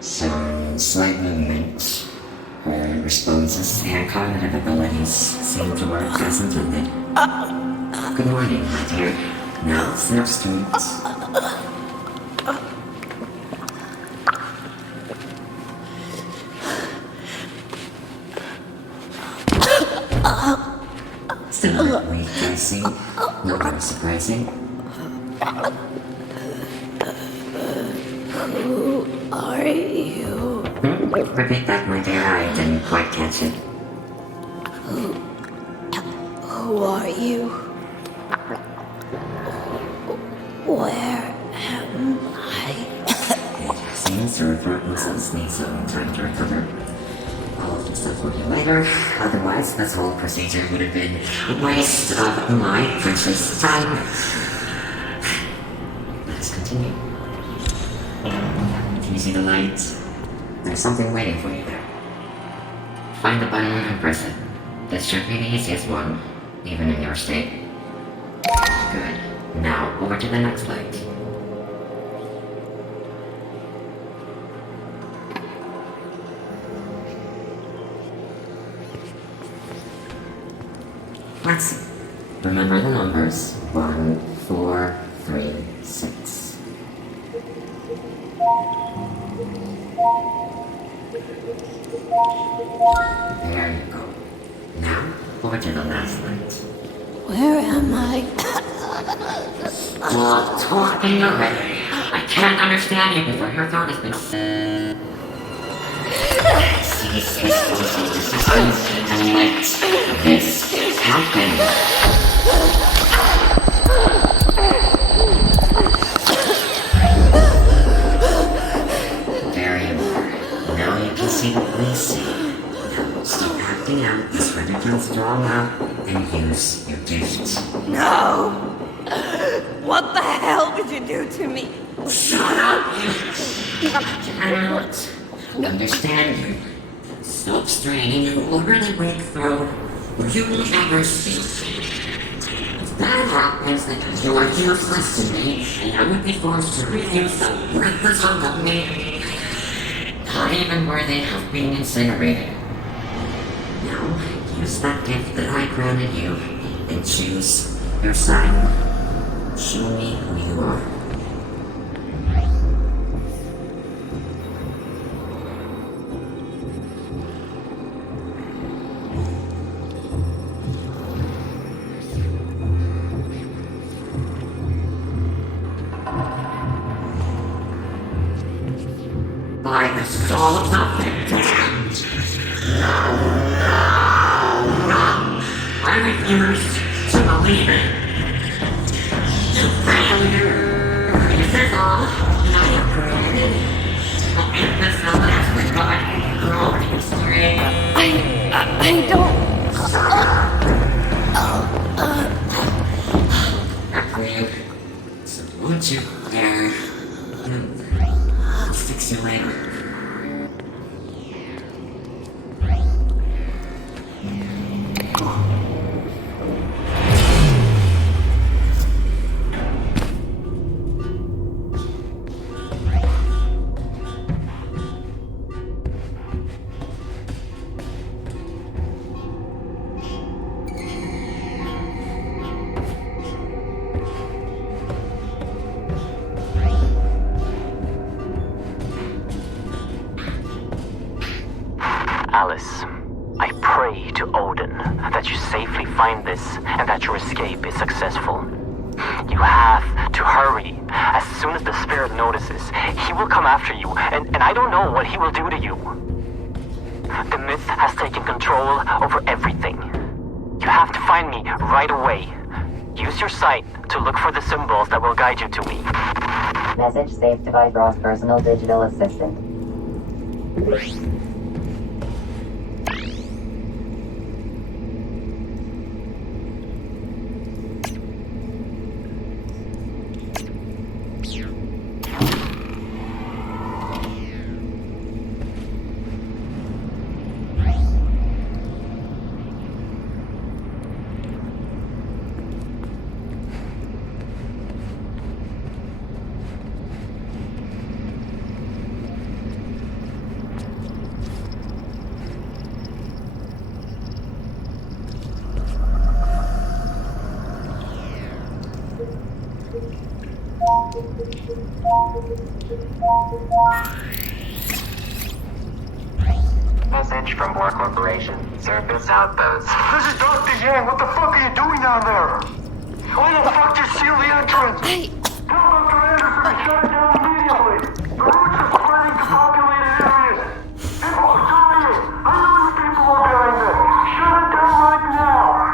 Some slightly linked, where responses and cognitive abilities seem to work as intended. Good morning, my dear. Now it's your streets. Still a weak, I see. No more surprising. Who are you? Repeat that, my dear. I didn't quite catch it. Who are you? Where am I? It seems to report themselves need some time to recover. I'll do stuff for you later. Otherwise, this whole procedure would have been a waste of my precious time. Let's continue. Can you see the light? There's something waiting for you there. Find the button and press it. This should be the easiest one, even in your state. Good. Now, over to the next light. Let's see. Remember the numbers 1, 4, 3, 6. There you go. Now, over to the last light. Where am I? Stop talking already. I can't understand you before your throat has been... Cease exposing resistance and let this happen. There you are. Now you can see what we see. Now stop acting out this ridiculous draw out and use your gift. No! What the hell did you do to me? Shut up! Cannot understand you. Stop straining your already weak throat. You will never speak. If that happens, then you are useless to me, and I would be forced to refuse the worthless of me. Not even worthy of being incinerated. Now, use that gift that I granted you, and choose your side. Show me who you are. By the soul of the damned! No! I refuse to believe it! You failure! This is all I have created. And this is the last regard in all history. I don't... Agreed. So won't you there? I'll fix you later. Alice, I pray to Odin that you safely find this and that your escape is successful. You have to hurry. As soon as the spirit notices, he will come after you, and I don't know what he will do to you. The myth has taken control over everything. You have to find me right away. Use your sight to look for the symbols that will guide you to me. Message saved to Ross personal digital assistant. Message from War Corporation. Surface outpost. This is Dr. Yang. What the fuck are you doing down there? Why the fuck just seal the entrance? Hey, Tell Dr. Anderson to shut it down immediately. The roots are spreading to populated areas. People are dying. I know you people are behind this. Shut it down right now.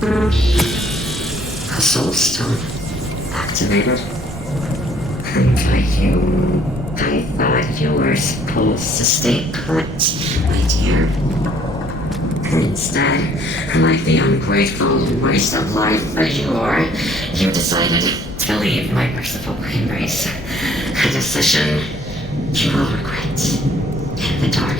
The Rangers are coming A soul stone activated. And I thought you were supposed to stay put, my dear. And instead, like the ungrateful waste of life that you are, you decided to leave my merciful embrace. A decision you will regret in the dark.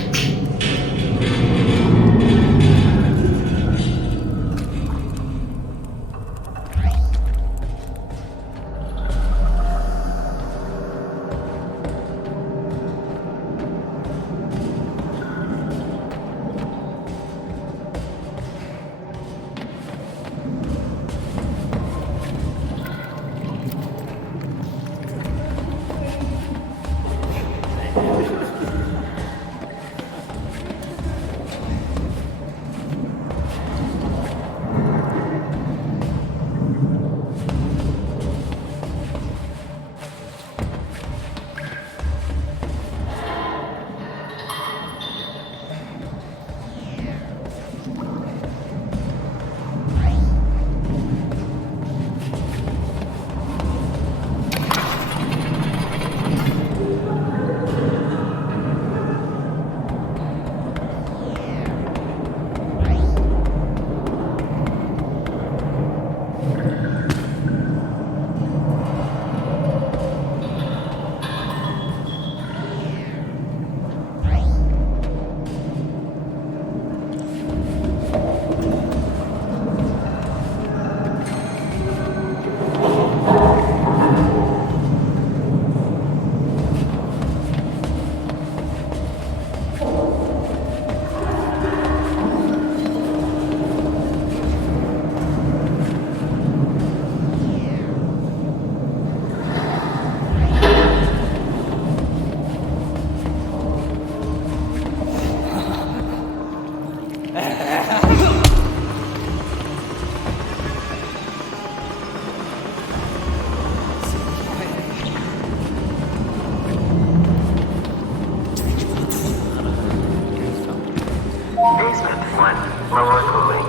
lower cooling.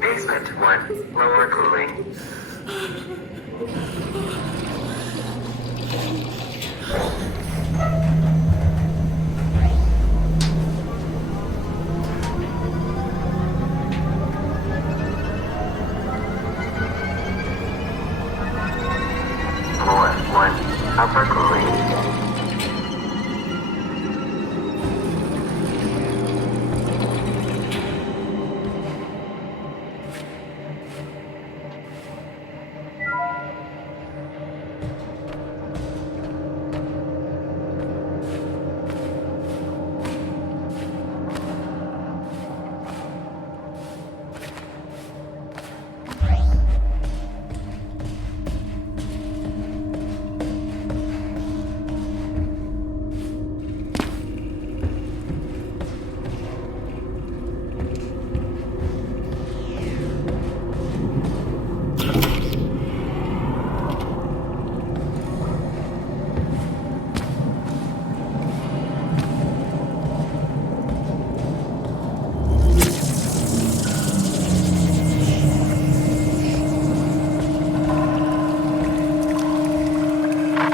Basement 1, lower cooling. Floor 1, upper cooling.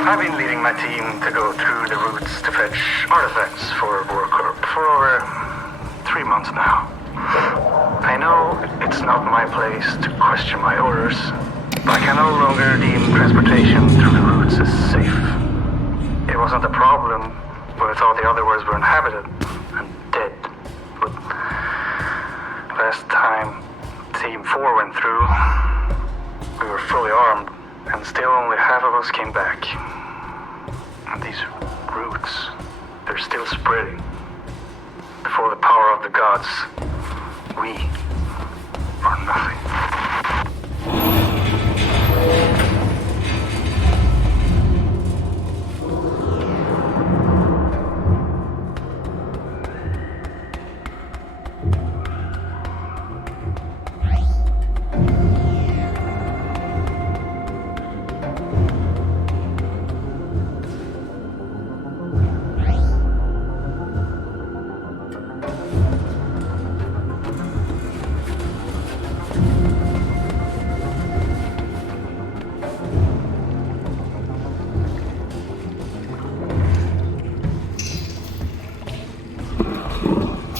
I've been leading my team to go through the routes to fetch artifacts for Warcorp for over 3 months now. I know it's not my place to question my orders, but I can no longer deem transportation through the routes as safe. It wasn't a problem when I thought the other worlds were inhabited and dead, but last time Team 4 went through, we were fully armed, and still only half of us came back. And these roots, they're still spreading. Before the power of the gods, we are nothing.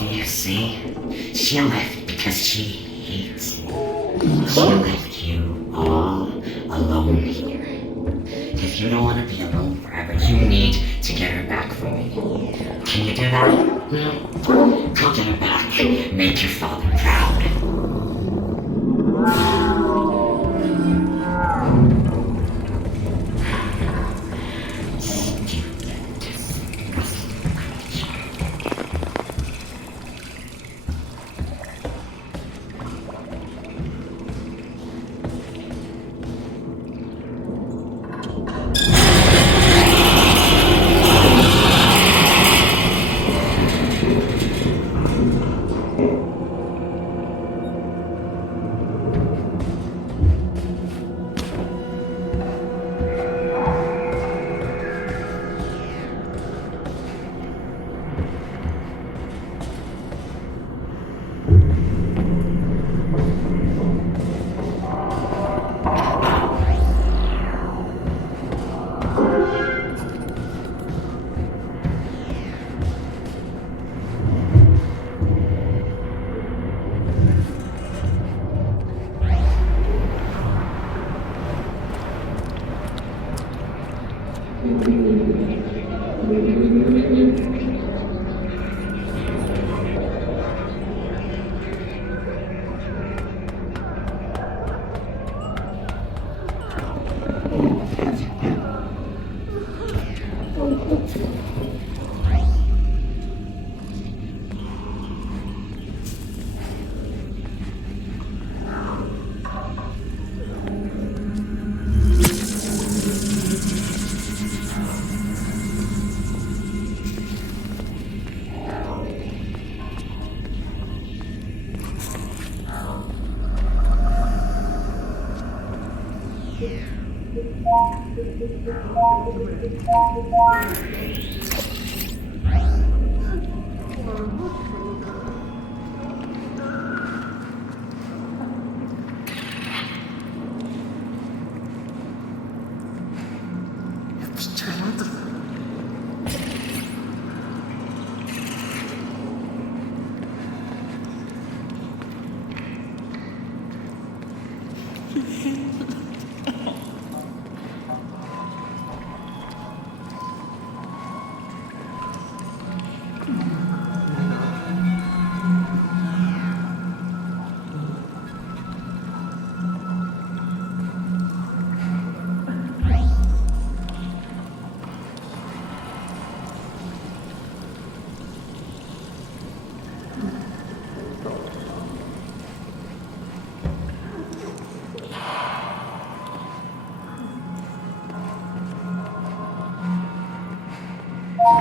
You see? She left because she hates you. She left you all alone here. If you don't want to be alone forever, you need to get her back from me. Can you do that? Go get her back. Make your father proud.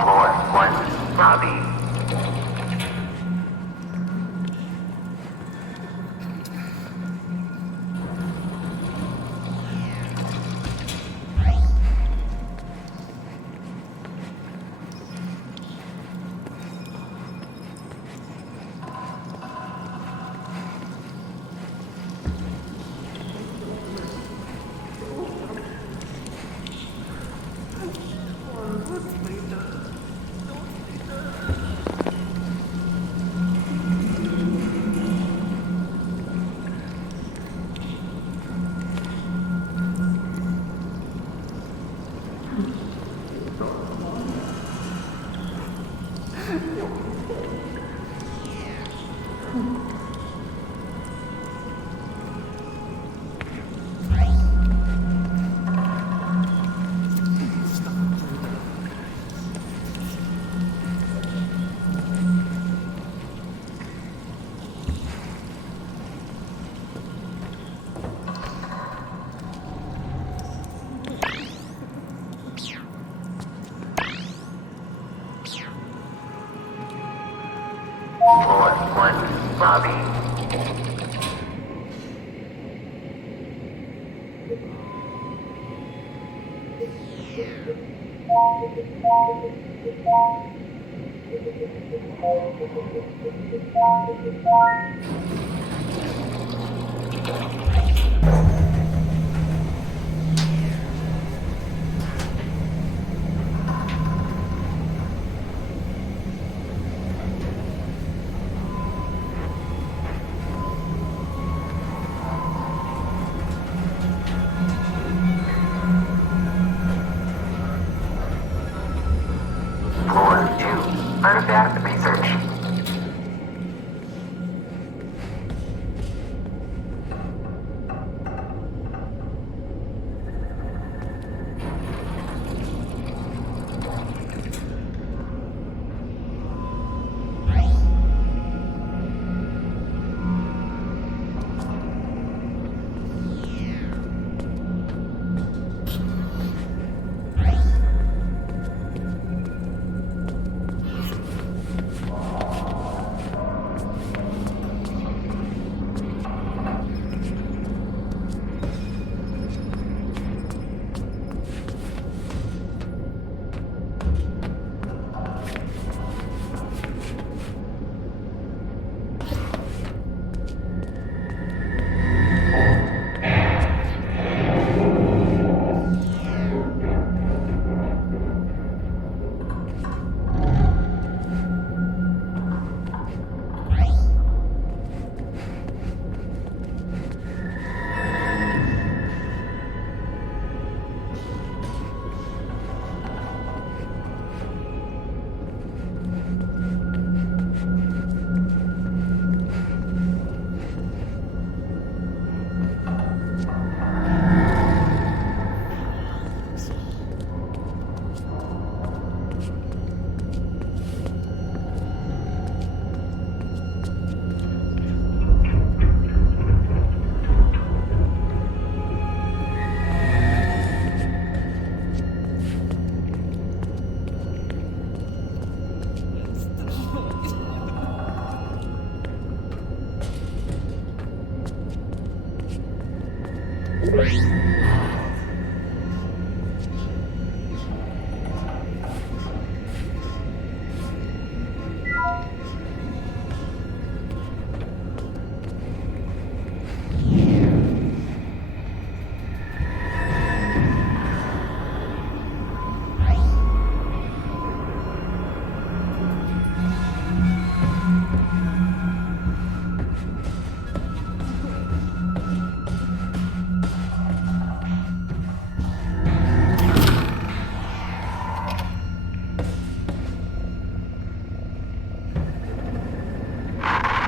Floor 1, lobby. Floor 1, lobby. Floor 2, artifact research.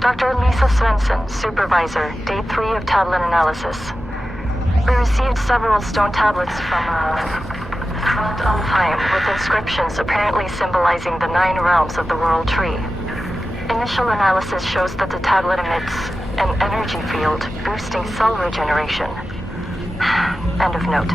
Dr. Lisa Svensson, Supervisor, Day 3 of tablet analysis. We received several stone tablets from Front Alfheim with inscriptions apparently symbolizing the 9 realms of the World Tree. Initial analysis shows that the tablet emits an energy field boosting cell regeneration. End of note.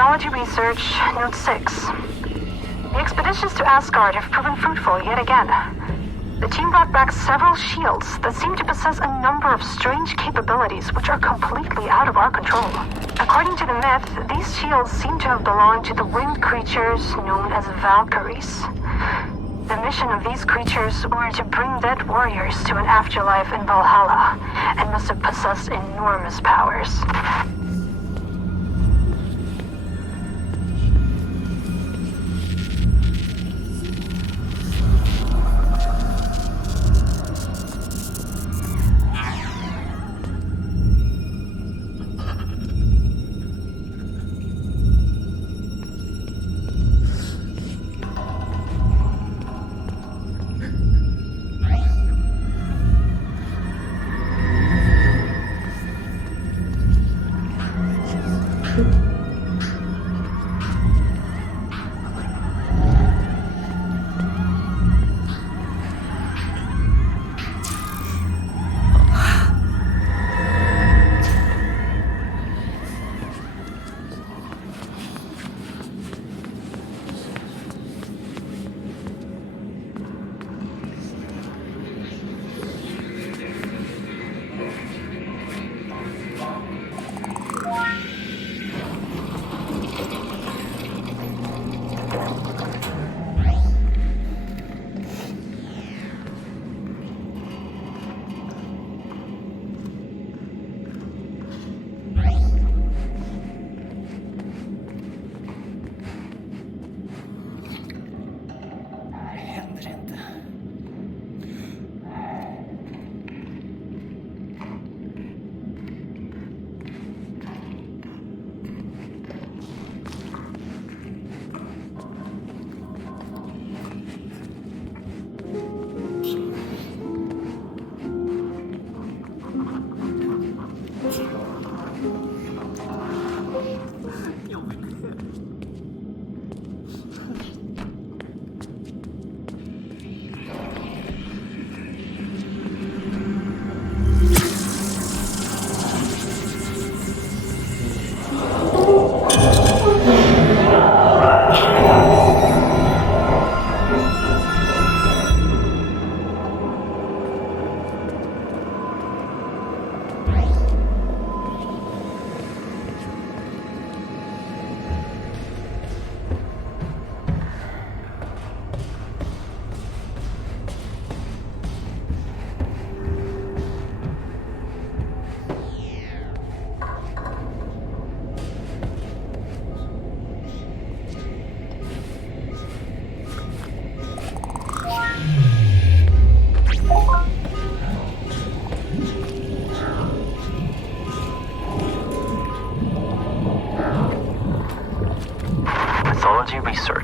Mythology Research, Note 6. The expeditions to Asgard have proven fruitful yet again. The team brought back several shields that seem to possess a number of strange capabilities which are completely out of our control. According to the myth, these shields seem to have belonged to the winged creatures known as Valkyries. The mission of these creatures were to bring dead warriors to an afterlife in Valhalla, and must have possessed enormous powers.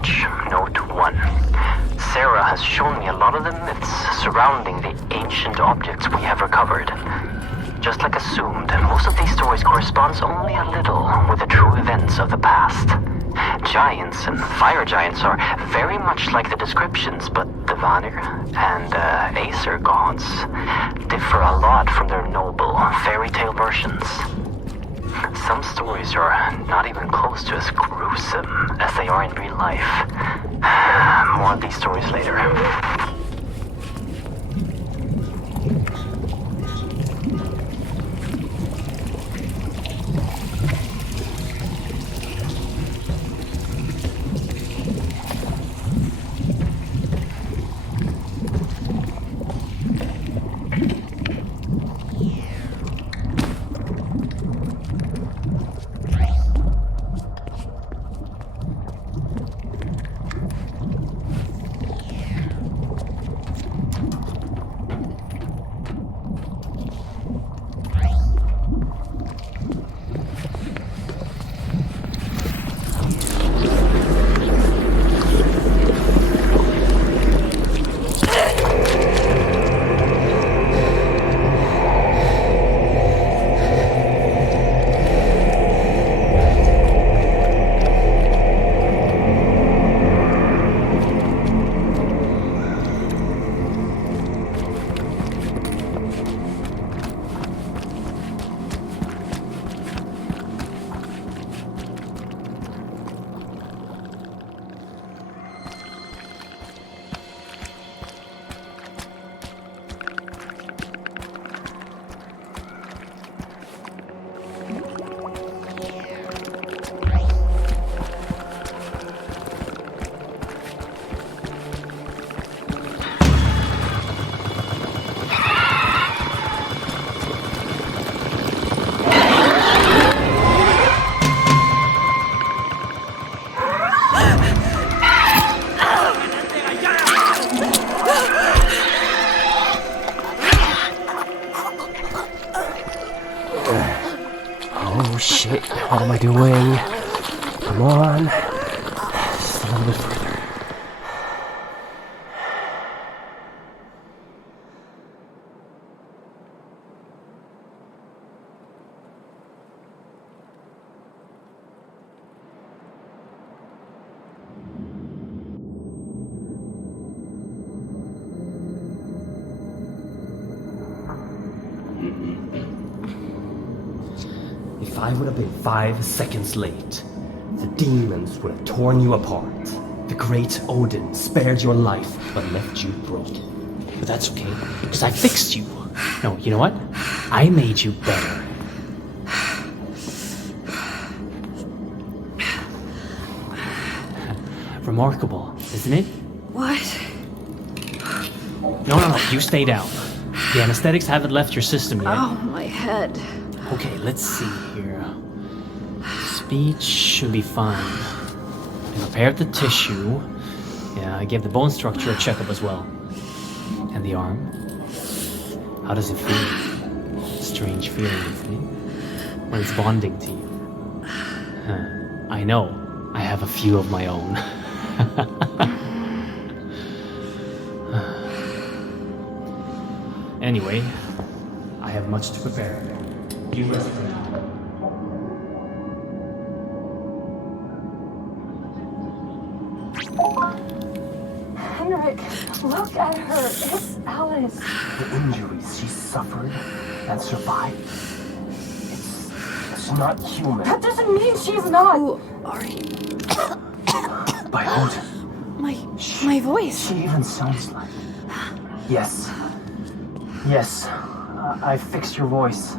Speech Note 1. Sarah has shown me a lot of the myths surrounding the ancient objects we have recovered. Just like assumed, most of these stories corresponds only a little with the true events of the past. Giants and fire giants are very much like the descriptions, but the Vanir and Aesir gods differ a lot from their noble fairy tale versions. Some stories are not even close to as gruesome as they are in real life. More of these stories later. Oh shit, what am I doing? Come on. Just a little bit further. If I would have been 5 seconds late, the demons would have torn you apart. The great Odin spared your life, but left you broken. But that's okay, because I fixed you. No, you know what? I made you better. Remarkable, isn't it? What? No, you stay down. The anesthetics haven't left your system yet. Oh, my head. Okay, let's see here. Speech should be fine. I repaired the tissue. Yeah, I gave the bone structure a checkup as well. And the arm. How does it feel? Strange feeling, isn't it? When it's bonding to you. I know. I have a few of my own. Anyway, I have much to prepare. You rest for now. Henrik, look at her. It's Alice. The injuries she suffered and survived. It's not human. That doesn't mean she's not. Who are you? By Odin. My voice. She even sounds like... Yes. I fixed your voice.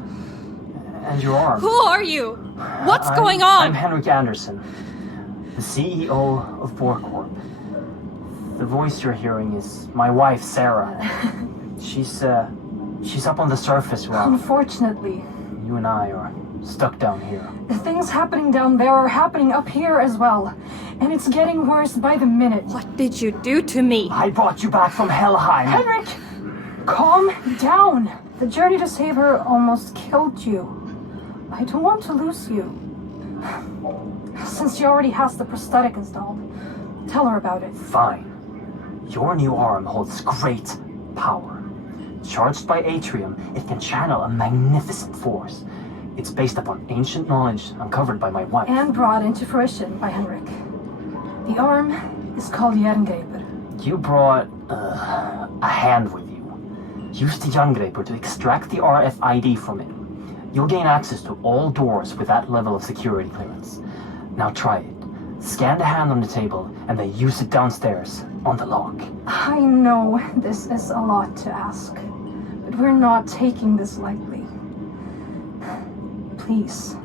And your arm. Who are you? What's going on? I'm Henrik Anderson, the CEO of Borcorp. The voice you're hearing is my wife, Sarah. She's up on the surface well. Unfortunately, You and I are stuck down here. the things happening down there are happening up here as well. And it's getting worse by the minute. What did you do to me? I brought you back from Helheim. Henrik! Calm down. The journey to save her almost killed you. I don't want to lose you. Since she already has the prosthetic installed, Tell her about it. Fine. Your new arm holds great power. Charged by Atrium, it can channel a magnificent force. It's based upon ancient knowledge uncovered by my wife. And brought into fruition by Henrik. The arm is called Jerngreper. You brought a hand with you. Use the Jerngreper to extract the RFID from it. You'll gain access to all doors with that level of security clearance. Now try it. Scan the hand on the table and then use it downstairs on the lock. I know this is a lot to ask, but we're not taking this lightly. Please.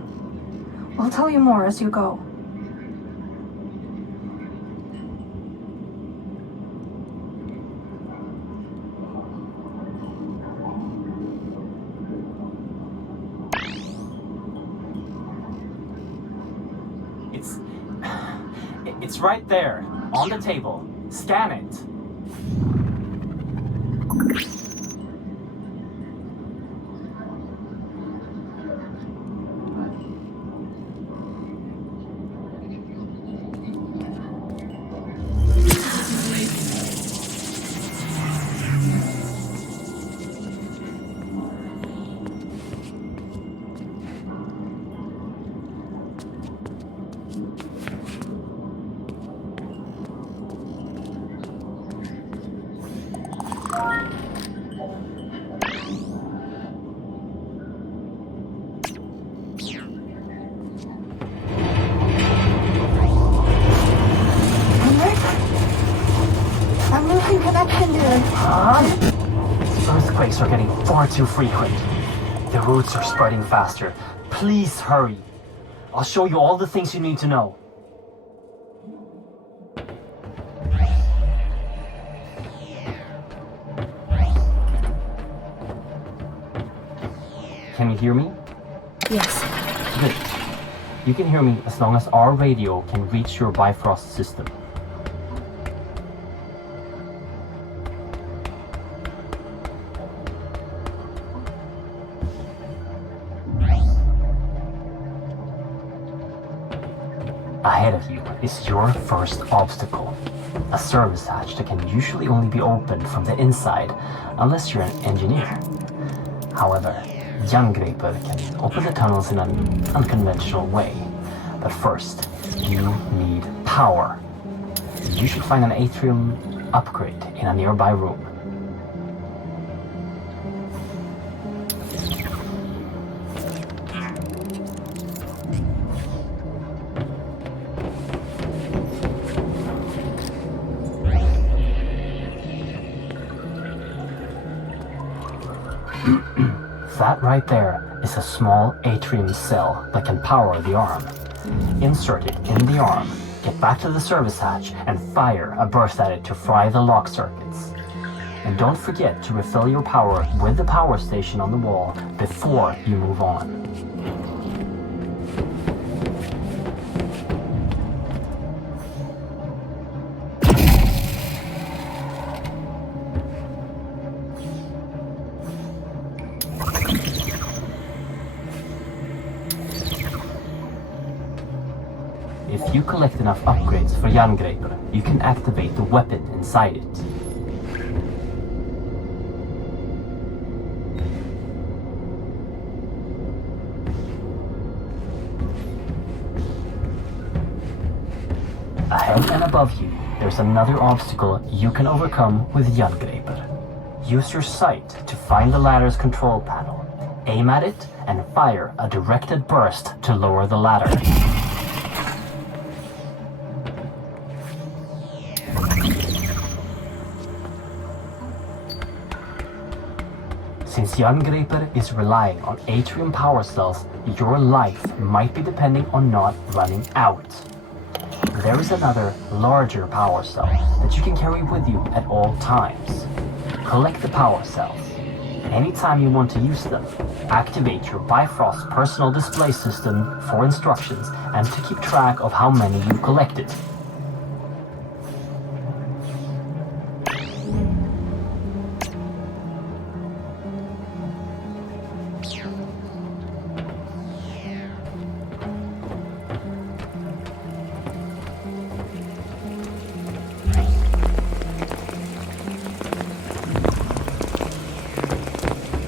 We'll tell you more as you go. It's right there, on the table. Scan it. Earthquakes are getting far too frequent. The roots are spreading faster. Please hurry. I'll show you all the things you need to know. Can you hear me? Yes. Good. You can hear me as long as our radio can reach your Bifrost system. Ahead of you is your first obstacle, a service hatch that can usually only be opened from the inside unless you're an engineer. However, Jerngreper can open the tunnels in an unconventional way. But first, you need power. You should find an Atrium upgrade in a nearby room. That right there is a small Atrium cell that can power the arm. Insert it in the arm, get back to the service hatch, and fire a burst at it to fry the lock circuits. And don't forget to refill your power with the power station on the wall before you move on. If you collect enough upgrades for Jerngreper, you can activate the weapon inside it. Ahead and above you, there's another obstacle you can overcome with Jerngreper. Use your sight to find the ladder's control panel. Aim at it and fire a directed burst to lower the ladder. Since Jerngreper is relying on Atrium power cells, your life might be depending on not running out. There is another, larger power cell that you can carry with you at all times. Collect the power cells. Anytime you want to use them, activate your Bifrost personal display system for instructions and to keep track of how many you've collected.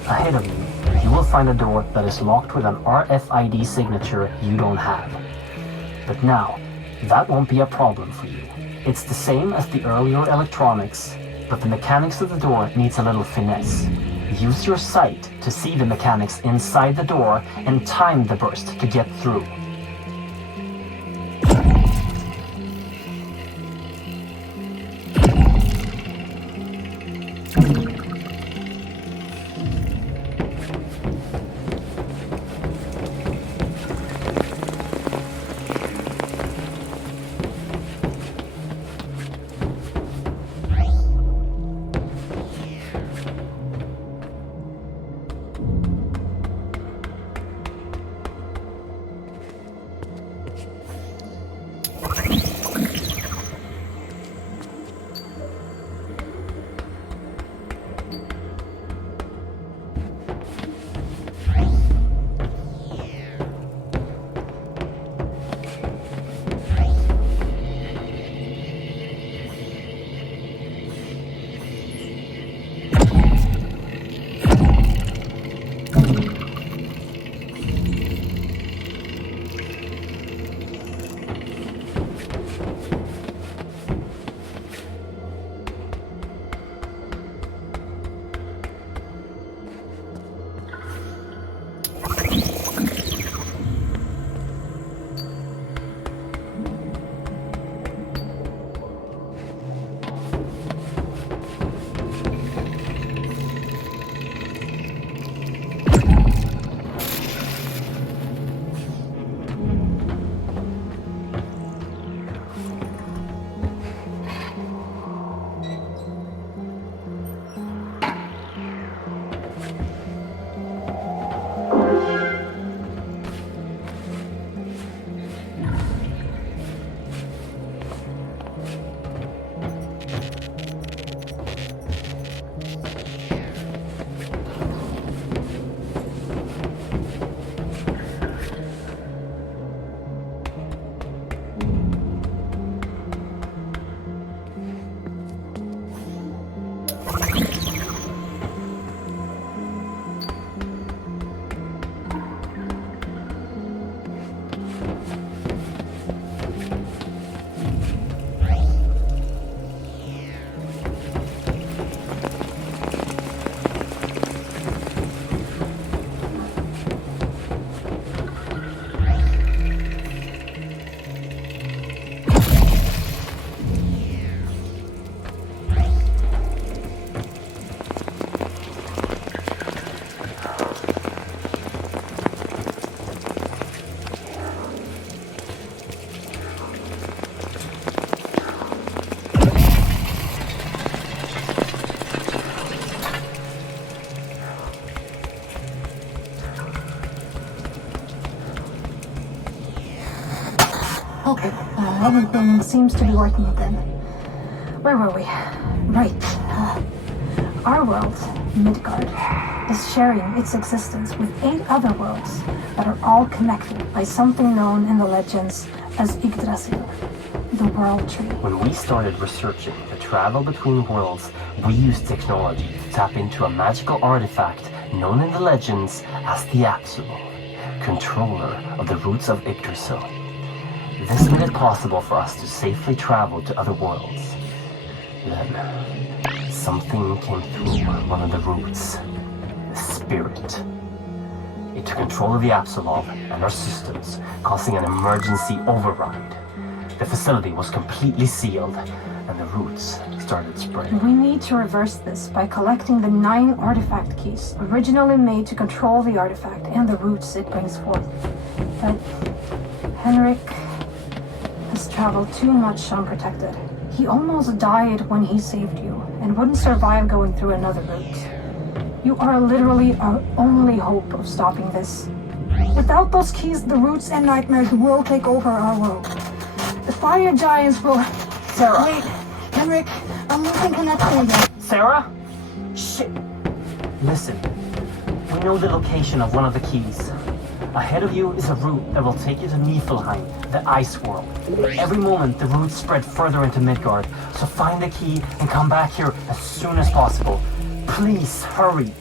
Ahead of you, you will find a door that is locked with an RFID signature you don't have. But now, that won't be a problem for you. It's the same as the earlier electronics, but the mechanics of the door needs a little finesse. Use your sight to see the mechanics inside the door and time the burst to get through. Okay, everything seems to be working again. Where were we? Right. Our world, Midgard, is sharing its existence with 8 other worlds that are all connected by something known in the legends as Yggdrasil, the World Tree. When we started researching the travel between worlds, we used technology to tap into a magical artifact known in the legends as the Apsulov, controller of the roots of Yggdrasil. This made it possible for us to safely travel to other worlds. Then, something came through one of the roots. The spirit. It took control of the Apsulov and our systems, causing an emergency override. The facility was completely sealed, and the roots started spreading. We need to reverse this by collecting the 9 artifact keys, originally made to control the artifact and the roots it brings forth. But Henrik has traveled too much unprotected. He almost died when he saved you, and wouldn't survive going through another route. You are literally our only hope of stopping this. Without those keys, the roots and nightmares will take over our world. The fire giants will... Sarah! Wait, Henrik, I'm losing connection again. Sarah? Shit! Listen, we know the location of one of the keys. Ahead of you is a route that will take you to Niflheim, the ice world. Every moment, the roots spread further into Midgard, so find the key and come back here as soon as possible. Please, hurry!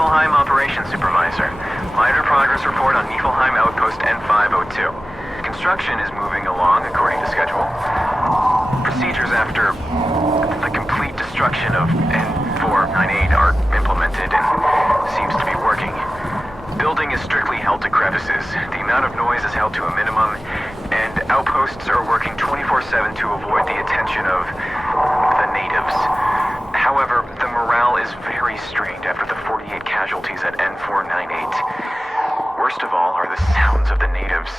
Niflheim Operations Supervisor. Minor progress report on Niflheim Outpost N502. Construction is moving along according to schedule. Procedures after the complete destruction of N498 are implemented and seems to be working. Building is strictly held to crevices. The amount of noise is held to a minimum, and outposts are working 24/7 to avoid the attention of the natives. However, the morale is very strained after the 48 casualties at N498. Worst of all are the sounds of the natives.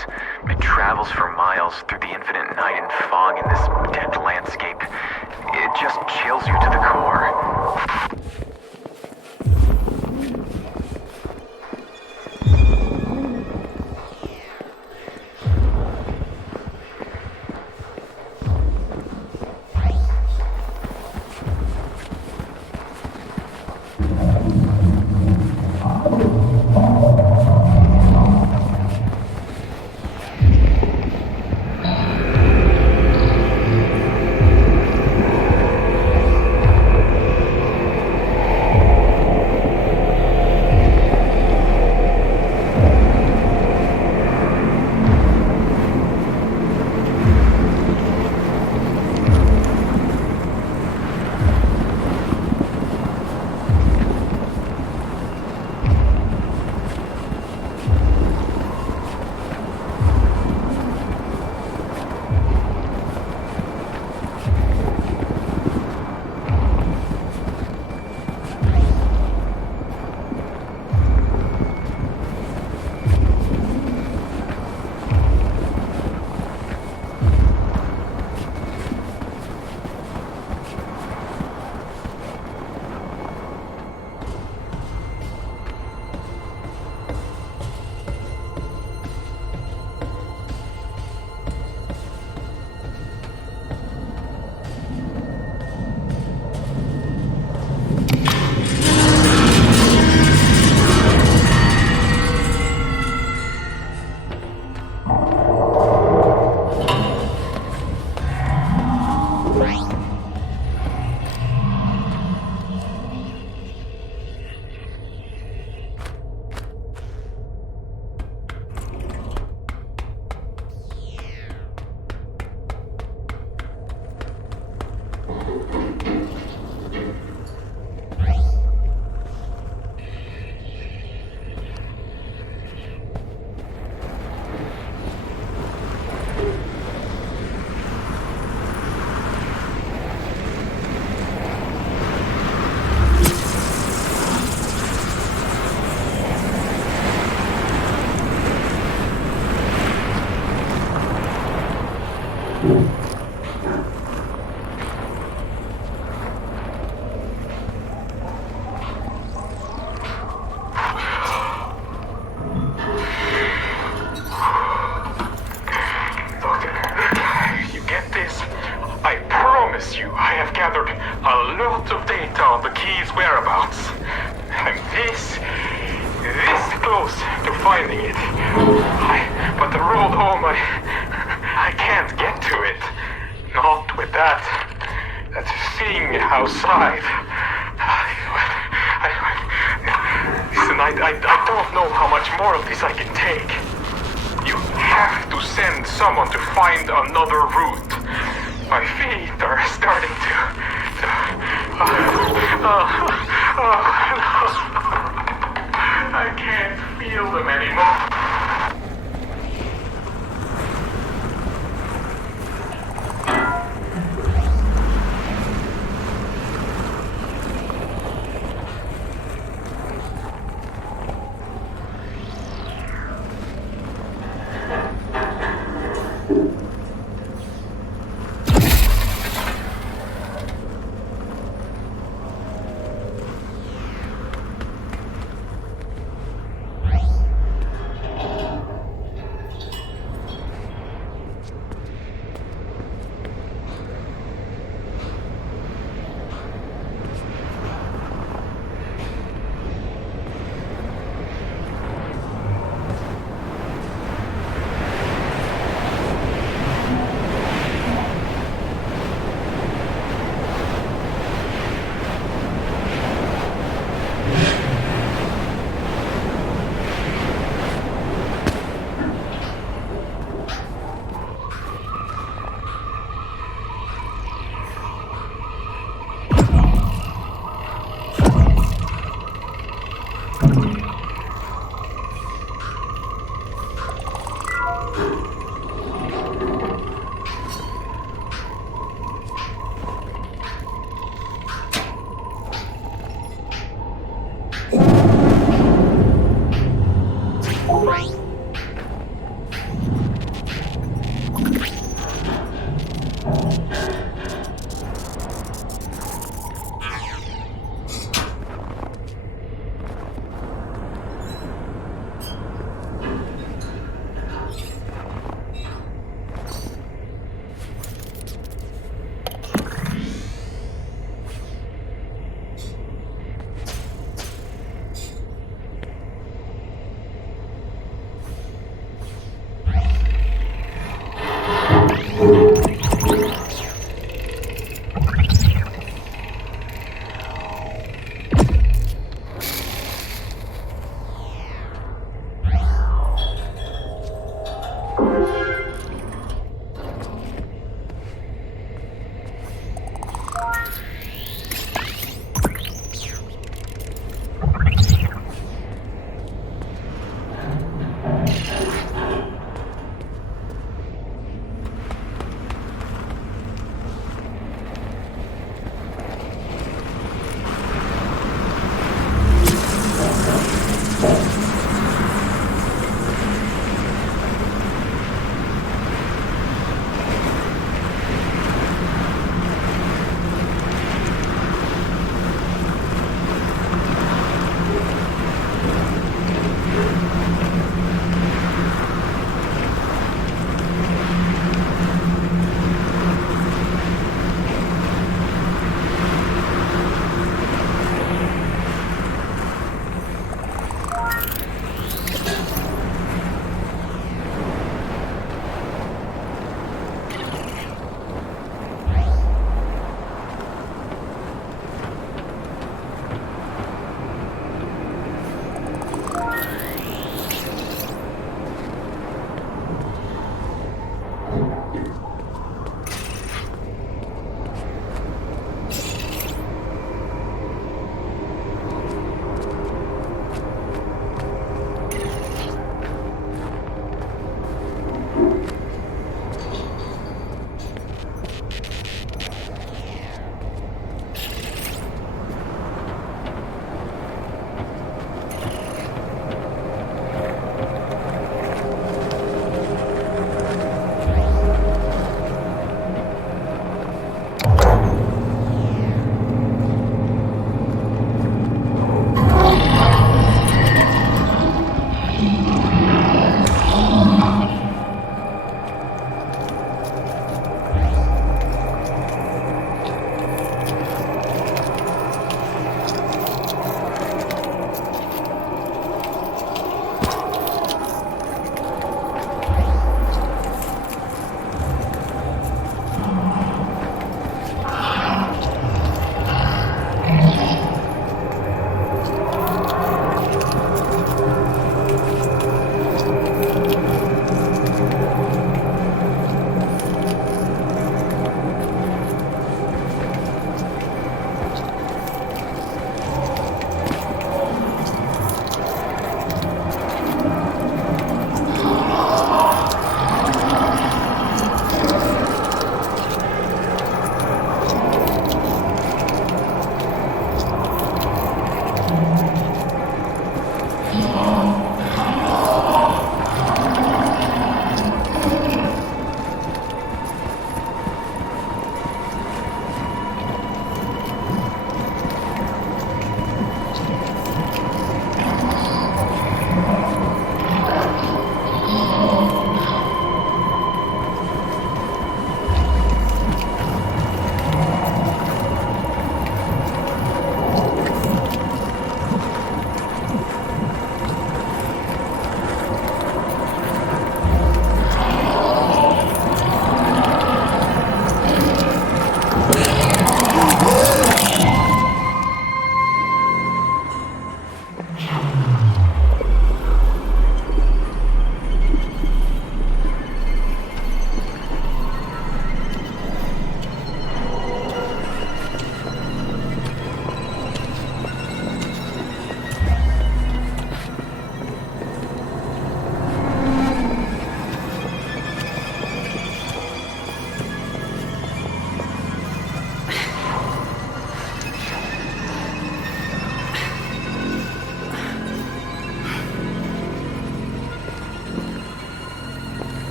It travels for miles through the infinite night and fog in this dead landscape. It just chills you to the core.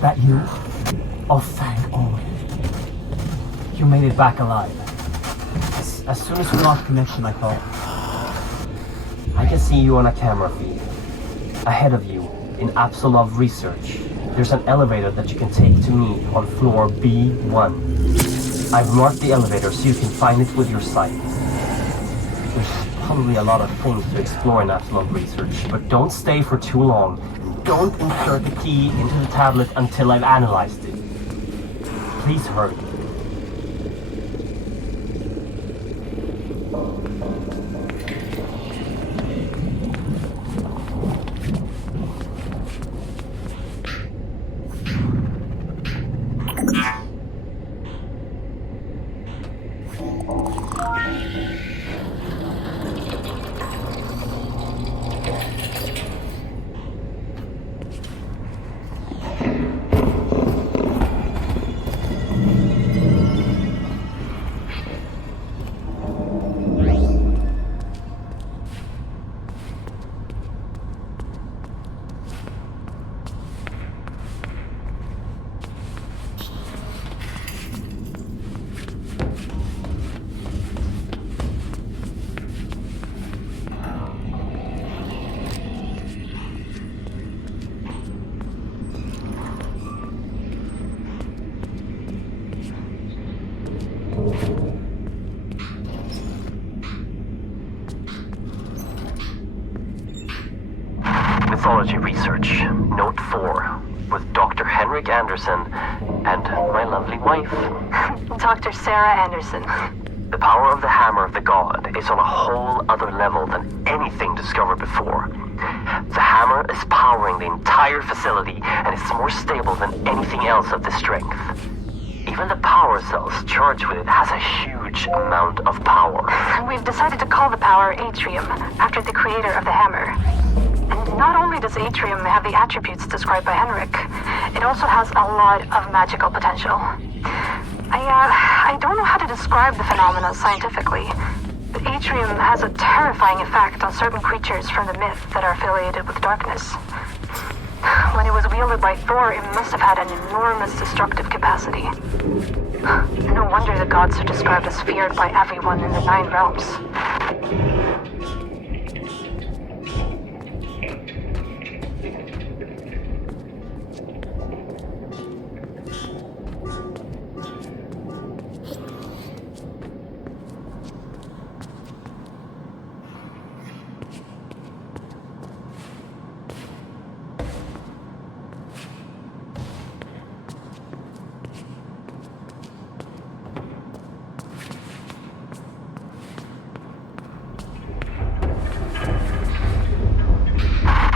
That you? Oh, thank God. You made it back alive. As soon as we lost connection, I thought, I can see you on a camera feed. Ahead of you, in Apsulov research, there's an elevator that you can take to me on floor B1. I've marked the elevator so you can find it with your sight. There's probably a lot of things to explore in Apsulov research, but don't stay for too long. Don't insert the key into the tablet until I've analyzed it. Please hurry. Mythology Research, Note 4, with Dr. Henrik Anderson and my lovely wife. Dr. Sarah Anderson. The power of the hammer of the god is on a whole other level than anything discovered before. The hammer is powering the entire facility and is more stable than anything else of this strength. Even the power cells charged with it has a huge amount of power. We've decided to call the power Atrium, after the creator of the hammer. And not only does Atrium have the attributes described by Henrik, it also has a lot of magical potential. I don't know how to describe the phenomena scientifically, but Atrium has a terrifying effect on certain creatures from the myth that are affiliated with darkness. When it was wielded by Thor, it must have had an enormous destructive capacity. No wonder the gods are described as feared by everyone in the 9 realms.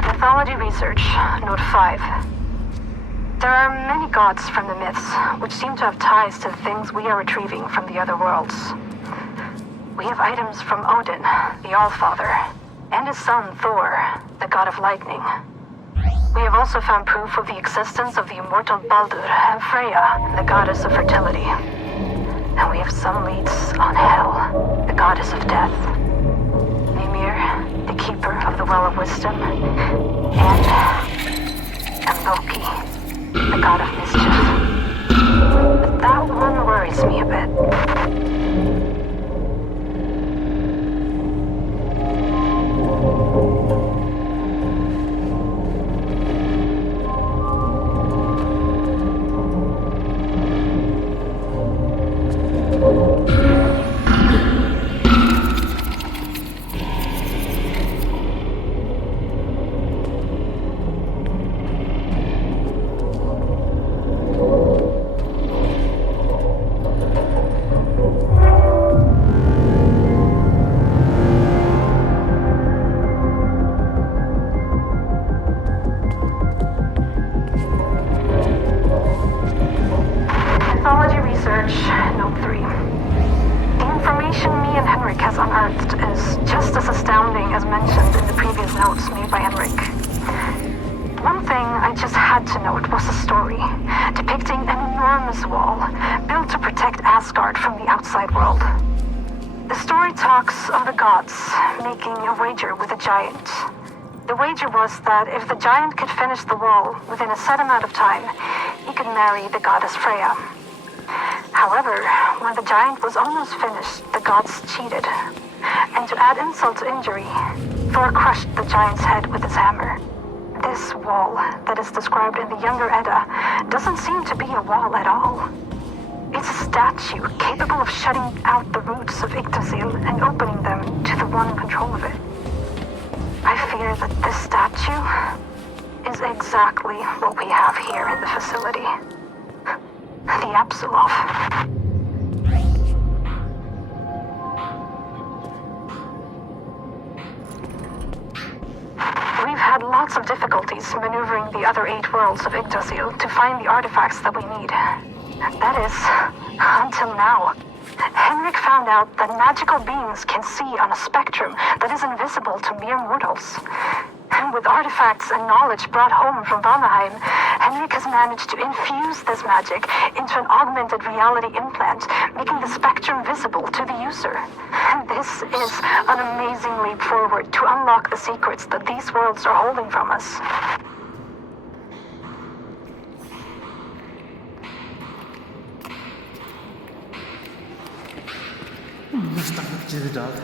Mythology Research, Note 5. There are many gods from the myths, which seem to have ties to the things we are retrieving from the other worlds. We have items from Odin, the Allfather, and his son Thor, the god of lightning. We have also found proof of the existence of the immortal Baldur and Freya, the goddess of fertility. And we have some leads on Hel, the goddess of death. Mimir, the keeper of the Well of Wisdom, and Loki, the god of mischief. But that one worries me a bit. The wager was that if the giant could finish the wall within a set amount of time, he could marry the goddess Freya. However, when the giant was almost finished, the gods cheated. And to add insult to injury, Thor crushed the giant's head with his hammer. This wall that is described in the Younger Edda doesn't seem to be a wall at all. It's a statue capable of shutting out the roots of Yggdrasil and opening them to the one in control of it. I fear that this statue is exactly what we have here in the facility. The Apsulov. We've had lots of difficulties maneuvering the other 8 worlds of Yggdrasil to find the artifacts that we need. That is, until now. Henrik found out that magical beings can see on a spectrum that is invisible to mere mortals. And with artifacts and knowledge brought home from Valheim, Henrik has managed to infuse this magic into an augmented reality implant, making the spectrum visible to the user. And this is an amazing leap forward to unlock the secrets that these worlds are holding from us. Stuck with you, dog.